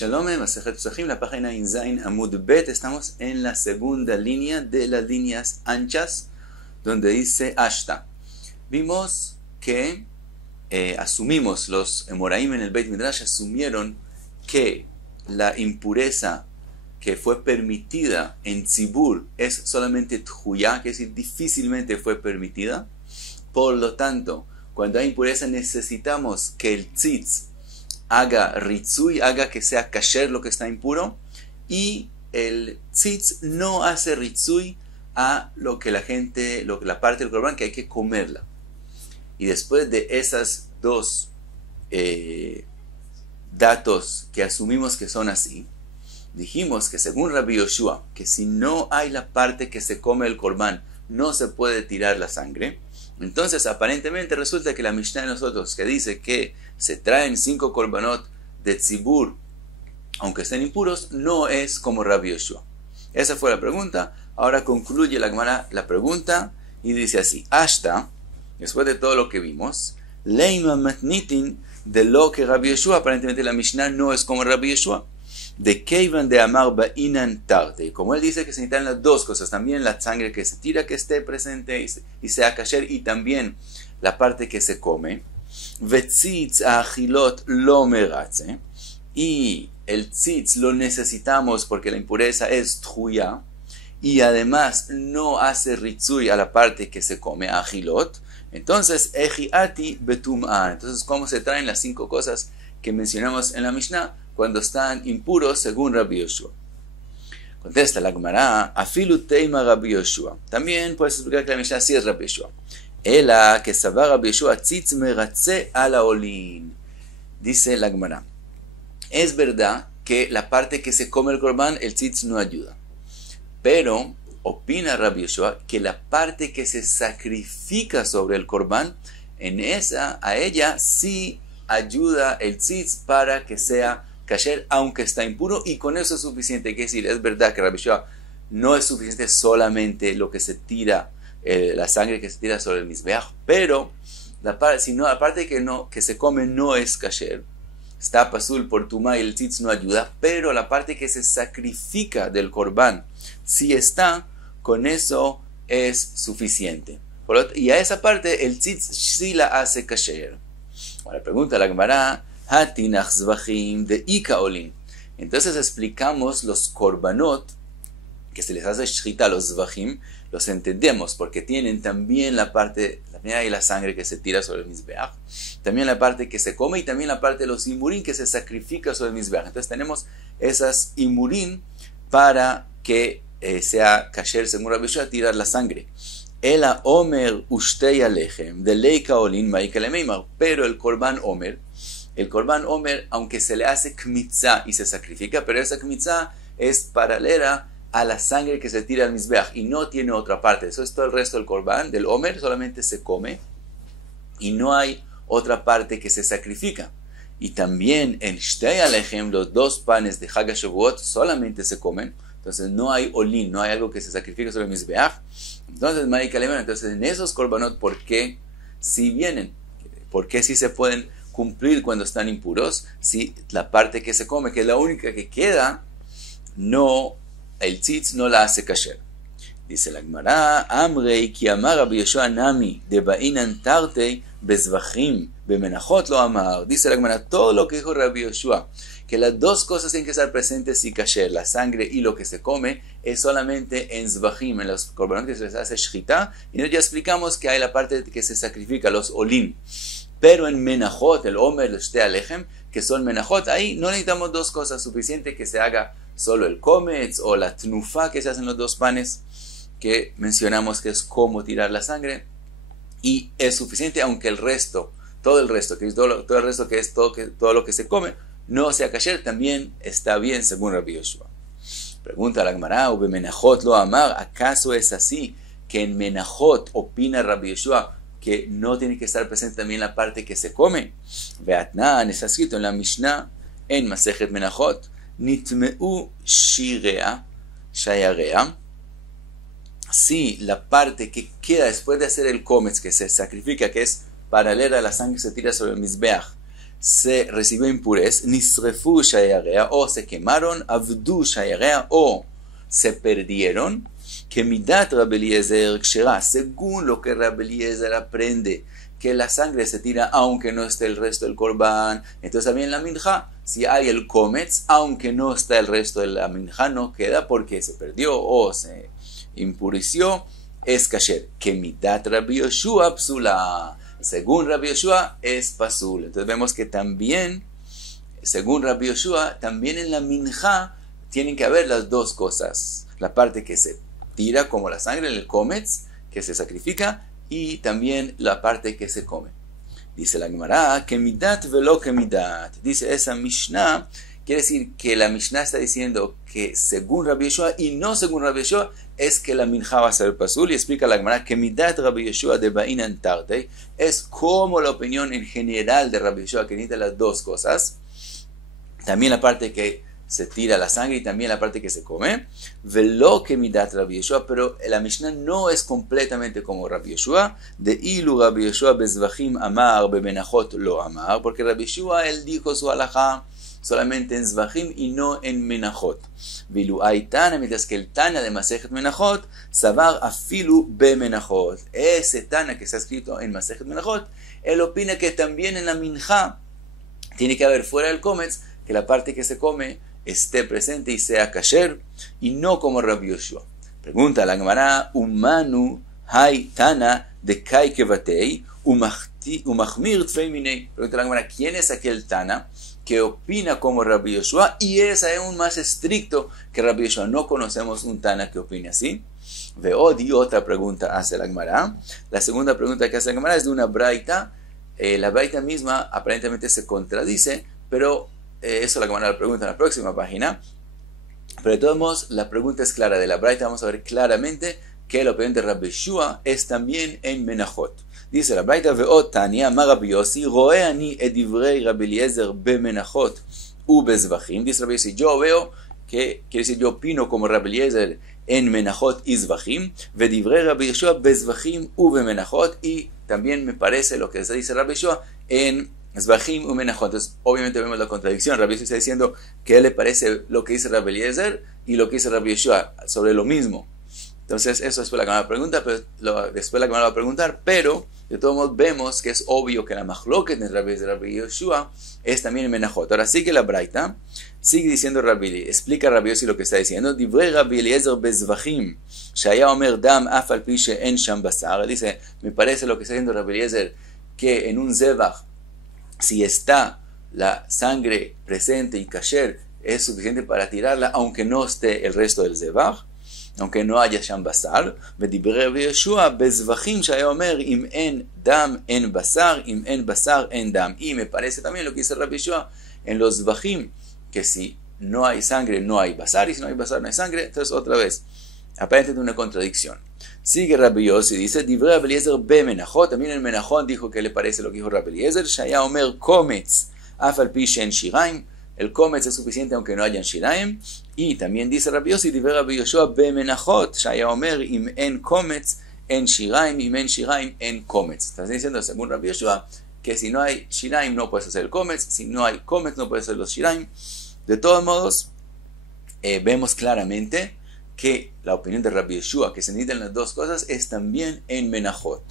Shalom, Masejet Pesachim, la página Inzain Amud Bet. Estamos en la segunda línea de las líneas anchas, donde dice Ashta. Vimos que asumimos, los Emoraim en el Beit Midrash asumieron que la impureza que fue permitida en Tzibur es solamente Tjuyá, que es decir, difícilmente fue permitida. Por lo tanto, cuando hay impureza necesitamos que el tzitz haga ritzui, haga que sea kasher lo que está impuro, y el tzitz no hace ritzui a lo que la parte del korban que hay que comerla. Y después de esas dos datos que asumimos que son así, dijimos que según Rabbi Yoshua, que si no hay la parte que se come el korban, no se puede tirar la sangre. Entonces aparentemente resulta que la Mishnah de nosotros, que dice que se traen 5 korbanot de tzibur, aunque estén impuros, no es como Rabbi Yoshua. Esa fue la pregunta. Ahora concluye la Gemara la pregunta y dice así: Ashta, después de todo lo que vimos, leima matnitin, de lo que Rabbi Yoshua, aparentemente la Mishnah no es como Rabbi Yoshua. De Keivan de Amar Ba'inan Tarte. Como él dice que se necesitan las dos cosas, también la sangre que se tira que esté presente y sea kasher, y también la parte que se come. Vetzitz achilot lo meratze. Y el tzitz lo necesitamos porque la impureza es tjuya, y además no hace ritzui a la parte que se come, achilot. Entonces, ejiati betum'a. Entonces, ¿cómo se traen las 5 cosas que mencionamos en la Mishnah cuando están impuros según Rabbi Yoshua? Contesta la Gemara: afilu teima Rabbi Yoshua. También puedes explicar que la Mishnah sí es Rabbi Yoshua. Ela que sabar Rabbi Yoshua tzitz meratze ala olin. Dice la Gemara: es verdad que la parte que se come el korban, el tzitz no ayuda. Pero opina Rabbi Yoshua que la parte que se sacrifica sobre el korban, a ella sí ayuda el tzitz para que sea kasher, aunque está impuro, y con eso es suficiente. Quiere decir, es verdad que Rabbi Yoshua no es suficiente solamente lo que se tira, la sangre que se tira sobre el mizbeach, pero la parte que se come no es kasher, está pasul por tumá y el tzitz no ayuda, pero la parte que se sacrifica del korban sí está, con eso es suficiente. Y a esa parte el tzitz sí la hace kasher. Ahora pregunta la Gemara: hatinach zvachim de ika olin. Entonces explicamos los korbanot que se les hace shchita a los zvachim, los entendemos porque tienen también la parte, también hay la sangre que se tira sobre el mizbeach, también la parte que se come y también la parte de los imurín que se sacrifica sobre el mizbeach. Entonces tenemos esas imurín para que sea kasher según Rabbi Yoshua tirar la sangre. Ela omer ushtei alechem de leika olin maika lemeimar. Pero el korban omer, aunque se le hace kmitza y se sacrifica, pero esa kmitza es paralela a la sangre que se tira al mizbeach y no tiene otra parte. Eso es todo el resto del korban, del omer, solamente se come y no hay otra parte que se sacrifica. Y también en shtei alechem, los 2 panes de Chag HaShavuot solamente se comen. Entonces no hay olín, no hay algo que se sacrifica sobre el mizbeach. Entonces en esos korbanot, ¿por qué sí vienen? ¿Por qué sí se pueden cumplir cuando están impuros? Si la parte que se come, que es la única que queda, no, el tzitz no la hace kasher. Dice la Gemara: amrei ki amar Rabbi Yoshua nami de ba'inan tartei bezvachim bemenachot lo amar. Dice la Gemara: todo lo que dijo Rabbi Yoshua, que las 2 cosas tienen que estar presentes y kasher, la sangre y lo que se come, es solamente en zvachim, en los korbanot que se les hace shchita, y nosotros ya explicamos que hay la parte que se sacrifica, los olin. Pero en menachot, el omer, el shtei alechem, que son menachot, ahí no necesitamos 2 cosas, suficiente que se haga solo el kometz o la tnufa que se hacen los 2 panes que mencionamos, que es como tirar la sangre, y es suficiente, aunque el resto, todo el resto, que es todo el resto que es todo lo que se come, no sea kasher, también está bien según Rabbi Yoshua. Pregunta la Gemara: ube menachot lo amar. ¿Acaso es así que en menachot opina Rabbi Yoshua que no tiene que estar presente también la parte que se come? Ve'atnan, está escrito en la Mishnah, en Masejet Menachot: nitmeu shirea shayarea. Si la parte que queda después de hacer el kometz, que se sacrifica, que es paralela a la sangre que se tira sobre el mizbeach, se recibió impurez, nisrefu shayarea, o se quemaron, avdu shayarea, o se perdieron, que midat Rabbi Eliezer kshera, según lo que Rabbi Eliezer aprende, que la sangre se tira aunque no esté el resto del korban. Entonces también la minja, si hay el kometz, aunque no está el resto de la minja, no queda porque se perdió o se impureció, es kasher. Que midat Rabbi Yoshua psula, según Rabbi Yoshua es pasul. Entonces vemos que también, según Rabbi Yoshua, también en la minja tienen que haber las dos cosas. La parte que se tira como la sangre, el kometz, que se sacrifica, y también la parte que se come. Dice la Gemara, que midat velo que midat. Dice esa Mishnah, quiere decir que la Mishnah está diciendo que según Rabbi Yoshua y no según Rabbi Yoshua es que la minja va a ser pasul. Y explica la Gemara que midat Rabbi Yoshua de Ba'inan Tartei es como la opinión en general de Rabbi Yoshua que necesita las dos cosas. También la parte que se tira la sangre y también la parte que se come. Velo que midat Rabbi Yoshua, pero la Mishnah no es completamente como Rabbi Yoshua. De ilu Rabbi Yoshua bezvachim amar bebenachot lo amar, porque Rabbi Yoshua él dijo su halajá solamente en zvachim y no en menachot. Vilu hay tana, mientras que el tana de Masejet Menachot sabar afilu bemenachot. Ese tana que está escrito en Masejet Menachot, él opina que también en la minja tiene que haber fuera del kometz que la parte que se come esté presente y sea kasher, y no como Rabbi Yoshua. Pregunta la Gemara, umanu hay tana de kai kevatei umachmir tfei minei. Pregunta la Gemara, ¿quién es aquel tana que opina como Rabbi Yoshua y es aún más estricto que Rabbi Yoshua? No conocemos un tana que opine así. Veodi, otra pregunta hace la Gemara. La segunda pregunta que hace la Gemara es de una braita. La braita misma aparentemente se contradice, pero eso la Gemara la pregunta en la próxima página. Pero de todos modos, la pregunta es clara. De la braita vamos a ver claramente que la opinión de Rabbi Yoshua es también en menachot. Dice la braita, ve'ot tania ma Rabbi Yossi roe ani et divrei Rabbi Eliezer bemenachot u bezvachim. Dice Rabbi Yossi, yo veo que, quiere decir, yo opino como Rabbi Eliezer en menachot y zvachim, ve divrei Rabbi Yoshua bezvachim u bemenachot, y también me parece lo que se dice Rabbi Yoshua en zvachim u menachot. Entonces obviamente vemos la contradicción. Rabbi Yoshua está diciendo que a él le parece lo que dice Rabbi Eliezer y lo que dice Rabbi Yoshua sobre lo mismo. Entonces eso después la Gemara va a preguntar, pero después la Gemara va a preguntar, pero de todos modos vemos que es obvio que la machloket entre Rabbi Yoshua es también en menachot. Ahora sigue la braita, sigue diciendo explica Rabbi Yossi lo que está diciendo. Divrei Rabbi Eliezer bezvachim shaya omer dam af al pi she'en sham basar. Dice, me parece lo que está diciendo Rabbi Eliezer, que en un zevach, si está la sangre presente y kasher, es suficiente para tirarla aunque no esté el resto del zevach, aunque no haya sham basar. Vedibrei Rabbi Yoshua bezvachim shaya omer im en dam en basar, im en basar en dam. Y me parece también lo que dice Rabbi Yoshua en los zvachim, que si no hay sangre no hay basar, y si no hay basar no hay sangre. Entonces otra vez, aparentemente una contradicción. Sigue Rabbi Yossi, dice, divrei Rabbi Eliezer bemenachot. También en menachot dijo que le parece lo que dijo Rabbi Eliezer, shaya omer kometz af al pi she'en shiraim. El kometz es suficiente aunque no hayan shiraim. Y también dice Rabbi Yossi, divrei Rabbi Yoshua bemenachot, shaya omer im en kometz en shiraim, im en shiraim en kometz. Estás diciendo, según Rabbi Yoshua, que si no hay shiraim no puedes hacer el kometz, si no hay kometz no puedes hacer los shiraim. De todos modos, vemos claramente que la opinión de Rabbi Yoshua, que se necesitan las dos cosas, es también en menachot.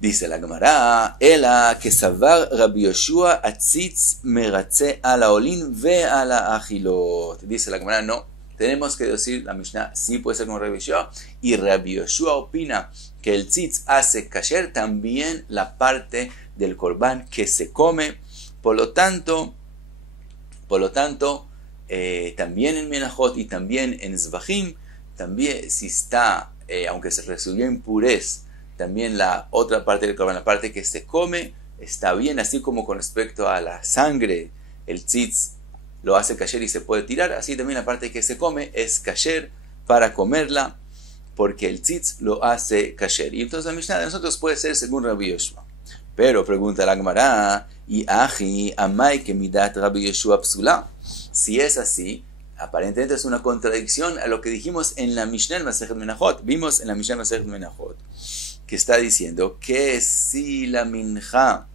Dice la Gemara, ela que savar Rabbi Yoshua atzitz meratze a la olin ve a la achilot. Dice la Gemara, no, tenemos que decir la Mishnah, sí puede ser como Rabbi Yoshua, y Rabbi Yoshua opina que el tzitz hace kasher también la parte del korban que se come. Por lo tanto, también en menachot y también en zvachim, también si está, aunque se recibió impurez, también la otra parte del korban, la parte que se come, está bien, así como con respecto a la sangre, el tzitz lo hace kasher y se puede tirar, así también la parte que se come es kasher para comerla, porque el tzitz lo hace kasher. Y entonces la Mishnah de nosotros puede ser según Rabbi Yoshua. Pero pregunta la Gemara, y aji amai que midat Rabbi Yoshua psula. Si es así, aparentemente es una contradicción a lo que dijimos en la Mishnah Masejet Menachot. Vimos en la Mishnah Masejet Menachot que está diciendo que si la minja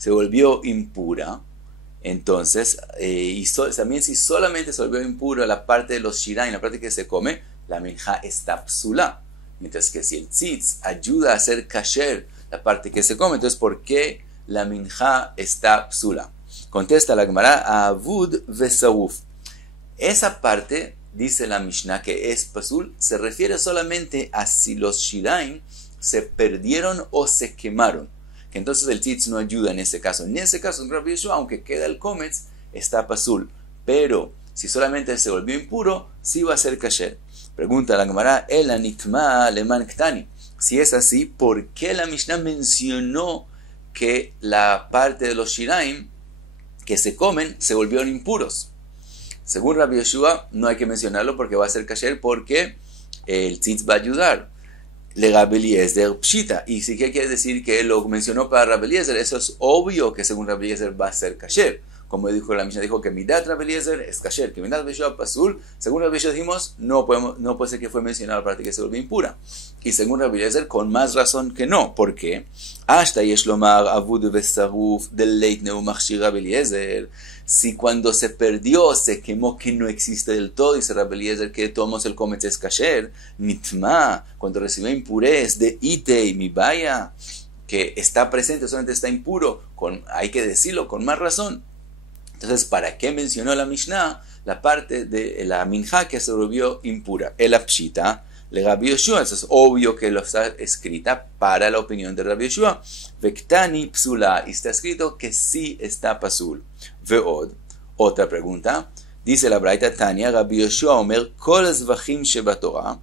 se volvió impura, entonces, también si solamente se volvió impura la parte de los shiraim, la parte que se come, la minja está psula. Mientras que si el tzitz ayuda a hacer kasher la parte que se come, entonces ¿por qué la minja está psula? Contesta la Gemara, avud vesaruf. Esa parte, dice la Mishnah, que es pasul, se refiere solamente a si los shiraim se perdieron o se quemaron. Que entonces el tzitz no ayuda en ese caso. En ese caso, en Rabbi Yeshua, aunque queda el kometz, está pasul. Pero si solamente se volvió impuro, sí va a ser kasher. Pregunta la Gemara, el anitma leman ktani. Si es así, ¿por qué la Mishnah mencionó que la parte de los shiraim que se comen se volvieron impuros? Según Rabbi Yeshua, no hay que mencionarlo porque va a ser kasher, porque el tzitz va a ayudar. Le Rabbi Eliezer pshita. Y si quiere decir que lo mencionó para Rabbi Eliezer, eso es obvio que según Rabbi Eliezer va a ser kasher. Como dijo la Mishnah, dijo que midat Rabbi Eliezer es kasher, que midat Rabbi Yeshua pasul. Según Rabbi Yeshua dijimos, no puede ser que fue mencionado la parte que se volvió impura. Y según Rabbi Eliezer, con más razón que no. ¿Por qué? Hasta yesh lomar avud vesaruf del leitneu machshir Rabbi Eliezer. Si cuando se perdió, se quemó, que no existe del todo, dice Rabbi Eliezer que tomamos el kometz es kasher, nitma, cuando recibió impurez de itei mi vaya, que está presente, solamente está impuro, hay que decirlo con más razón. Entonces, ¿para qué mencionó la Mishnah la parte de la minja que se volvió impura? El apshita, le Rabbi Yeshua, eso es obvio que lo está escrita para la opinión de Rabbi Yeshua. Vektani psula, y está escrito que sí está pasul. Veod, otra pregunta, dice la Braita Tanya, Rabbi Yeshua omer, kol zvachim shebatorah,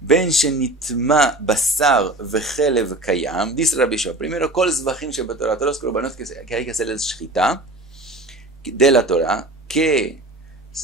ben shenitma basar vechelev kayam, dice Rabbi Yeshua, primero, kol zvachim shebatorah, todos los korbanos que hay que hacer el shchita de la Torah, que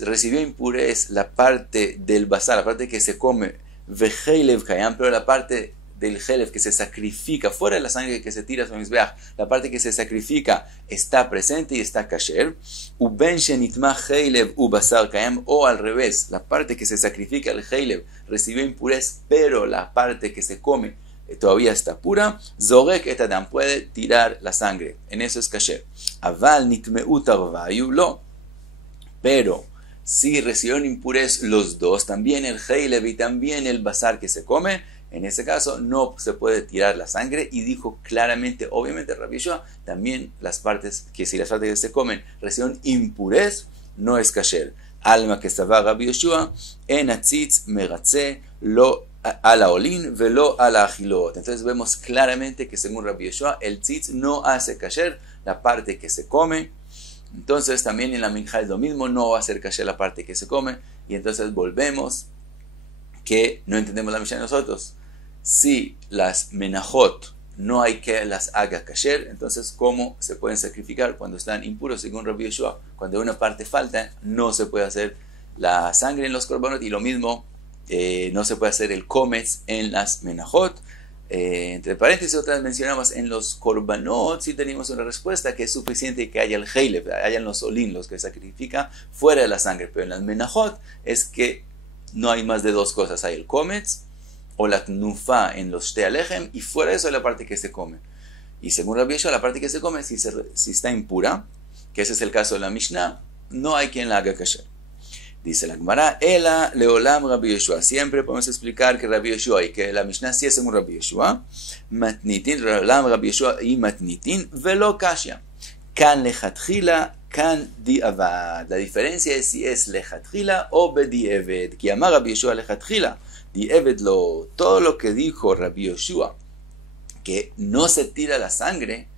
recibió impurez la parte del basar, la parte que se come, vechelev kayam, pero la parte del Jelev que se sacrifica, fuera de la sangre que se tira sobre Mizbeach, la parte que se sacrifica está presente y está kasher. Uben shenitma Jelev u basar kayam, o al revés, la parte que se sacrifica, el Jelev, recibió impurez, pero la parte que se come todavía está pura. Zorek et adam, puede tirar la sangre, en eso es kasher. Aval nitmeu tarvayu lo, pero si recibieron impurez los dos, también el Jelev y también el basar que se come, en ese caso no se puede tirar la sangre, y dijo claramente, obviamente Rabbi Yeshua, también las partes que si las partes que se comen recibieron impurez, no es kasher. Alma que estaba Rabbi Yeshua, en atzitz meratze lo a la olin velo a la achilot. Entonces vemos claramente que según Rabbi Yeshua, el tzitz no hace kasher la parte que se come. Entonces también en la minja es lo mismo, no va a hacer kasher la parte que se come, y entonces volvemos que no entendemos la Mishnah nosotros. Si las menajot no hay que las haga kasher, entonces ¿cómo se pueden sacrificar cuando están impuros? Según Rabbi Yeshua, cuando una parte falta, no se puede hacer la sangre en los korbanot, y lo mismo no se puede hacer el kometz en las menajot. Entre paréntesis, otras mencionamos en los korbanot, sí tenemos una respuesta que es suficiente que haya el jelev, hayan los olin, los que sacrifica fuera de la sangre, pero en las menajot es que no hay más de dos cosas, hay el kometz o la tnufa en los tealechem, y fuera de eso hay la parte que se come. Y según Rabbi Yeshua, la parte que se come, si está impura, que ese es el caso de la Mishnah, no hay quien la haga kasher. Dice la Gemara, Ela leolam Rabbi Yeshua. Siempre podemos explicar que Rabbi Yeshua y que la Mishnah sí es según Rabbi Yeshua. Matnitin, leolam Rabbi Yeshua y matnitin, velo kashya. Kan lechatchila, kan diavad. La diferencia es si es lechatchila o bedieved. Que amar Rabbi Yeshua lechatchila. Dieved lo, todo lo que dijo Rabbi Yeshua, que no se tira la sangre,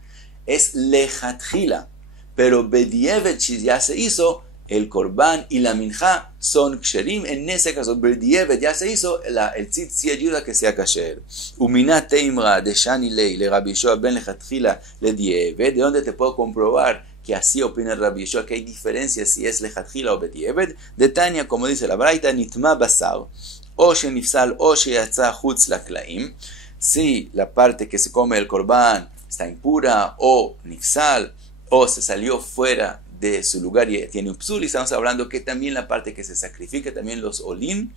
es lechatchila. Pero bedieved, si ya se hizo, el korban y la minja son ksherim. En ese caso, bedieved ya se hizo, el tzitz sí ayuda a que sea kasher. Uminat teimra de shani lei le Rabbi Yeshua ben lechatchila le dieved. ¿De dónde te puedo comprobar que así opina Rabbi Yeshua, que hay diferencia si es lechatchila o bedieved? De Tanya, como dice la Braita, nitma basar, o shenifsal o sheyatza chutz laklaim. Si la parte que se come el korban está impura, o nifsal, o se salió fuera de su lugar y tiene upsul, y estamos hablando que también la parte que se sacrifica, también los olin,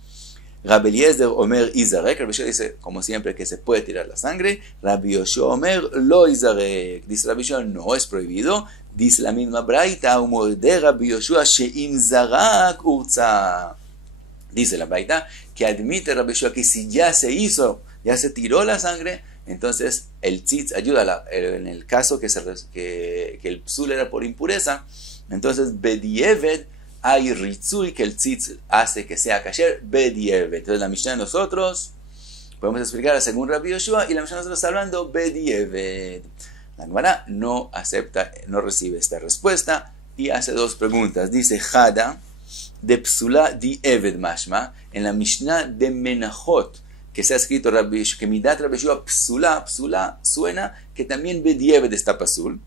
Rabbi Eliezer Omer Izarek. Rabbi Yoshua dice, como siempre, que se puede tirar la sangre. Rabbi Yoshua Omer Lo Izarek. Dice Rabbi Yoshua, no es prohibido. Dice la misma Braita, de Rabbi Yoshua Sheim Zarak Urza. Dice la Braita que admite Rabbi Yoshua que si ya se hizo, ya se tiró la sangre, entonces el tzitz ayuda. En el caso que el psul era por impureza, entonces Bedieved hay ritzui que el tzitz hace que sea kasher Bedieved. Entonces la Mishnah de nosotros podemos explicar según Rabbi Yoshua y la Mishnah de nosotros está hablando Bedieved. La Gemara no acepta, no recibe esta respuesta y hace dos preguntas. Dice Jada de psula di Eved mashma en la Mishnah de Menachot que se ha escrito que midat Rabbi Yoshua psula suena que también Bedieved está pasul.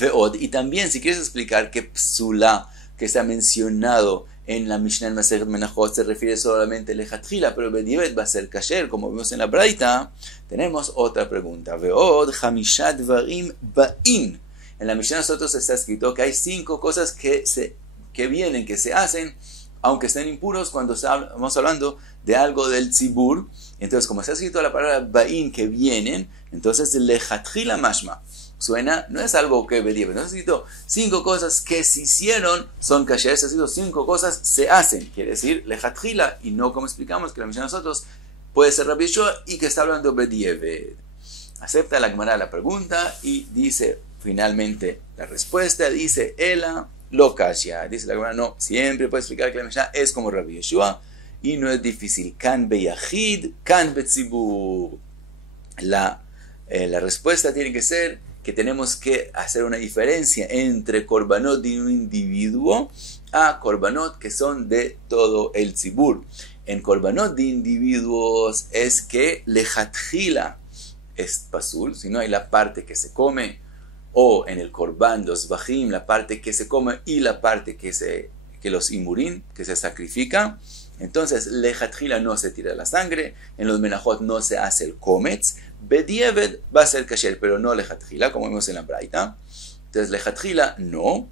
Veod, y también si quieres explicar que psula que está mencionado en la Mishnah en Masechet Menachot se refiere solamente a lechatchila, pero Bedieved va a ser kasher, como vimos en la Braita, tenemos otra pregunta. Veod, hamishat varim ba'in. En la Mishnah nosotros está escrito que hay 5 cosas que vienen, que se hacen, aunque estén impuros, cuando estamos hablando de algo del tzibur. Entonces, como está escrito la palabra ba'in, que vienen, entonces lechatchila mashma. Suena, no es algo que Bedieved, no es escrito 5 cosas que se hicieron son kasher, es escrito 5 cosas se hacen, quiere decir lechatchila, y no como explicamos que la Mishnah de nosotros puede ser Rabbi Yoshua y que está hablando Bedieved. Acepta la Gemara la pregunta y dice finalmente la respuesta, dice Ela lo kashya. Dice la Gemara, no, siempre puede explicar que la Mishnah es como Rabbi Yoshua y no es difícil. Kan beyachid, kan betzibur. La respuesta tiene que ser que tenemos que hacer una diferencia entre korbanot de un individuo a korbanot que son de todo el tzibur. En korbanot de individuos es que lechatchila es pasul, si no hay la parte que se come, o en el korban los bajim, la parte que se come y la parte que los imurín, que se sacrifica. Entonces, lechatchila no se tira la sangre, en los menachot no se hace el kometz, Bedieved va a ser kasher, pero no lechatchila, como vimos en la Braita. Entonces, lechatchila no.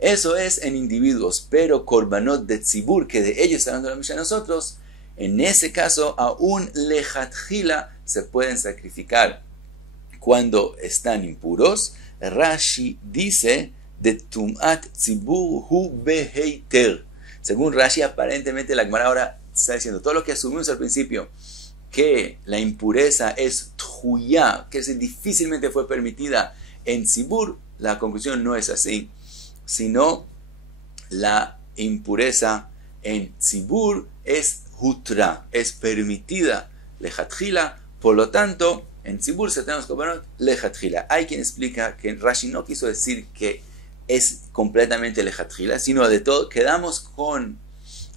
Eso es en individuos, pero korbanot de tzibur, que de ellos está hablando la Mishnah nosotros, en ese caso, aún lechatchila se pueden sacrificar cuando están impuros. Rashi dice de tumat tzibur hu beheiter. Según Rashi, aparentemente la Gemara ahora está diciendo todo lo que asumimos al principio, que la impureza es tjuyá, que difícilmente fue permitida en tzibur. La conclusión no es así, sino la impureza en tzibur es hutra, es permitida lechatchila, por lo tanto, en tzibur se tenemos korbanot lechatchila. Hay quien explica que Rashi no quiso decir que es completamente lechatchila, sino de todo, quedamos con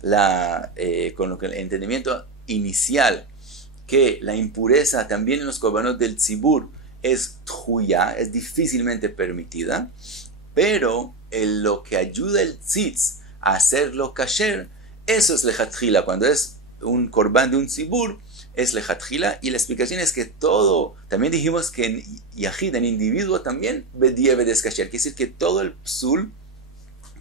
el entendimiento inicial, que la impureza también en los korbanot del tzibur es tjuyá, es difícilmente permitida, pero lo que ayuda el tzitz a hacerlo kasher, eso es lechatchila. Cuando es un korban de un tzibur, es lechatchila, y la explicación es que todo, también dijimos que en yahid, en individuo también, bedieved es kasher, quiere decir que todo el psul,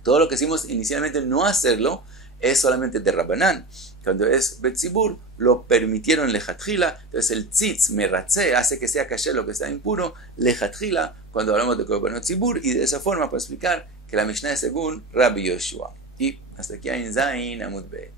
todo lo que hicimos inicialmente no hacerlo, es solamente de Rabbanán. Cuando es betzibur, lo permitieron lechatchila, entonces el tzitz meratze hace que sea kasher lo que está impuro, lechatchila, cuando hablamos de korbanot tzibur, y de esa forma para explicar que la Mishnah es según Rabbi Yoshua. Y hasta aquí en Zain Amud Beit.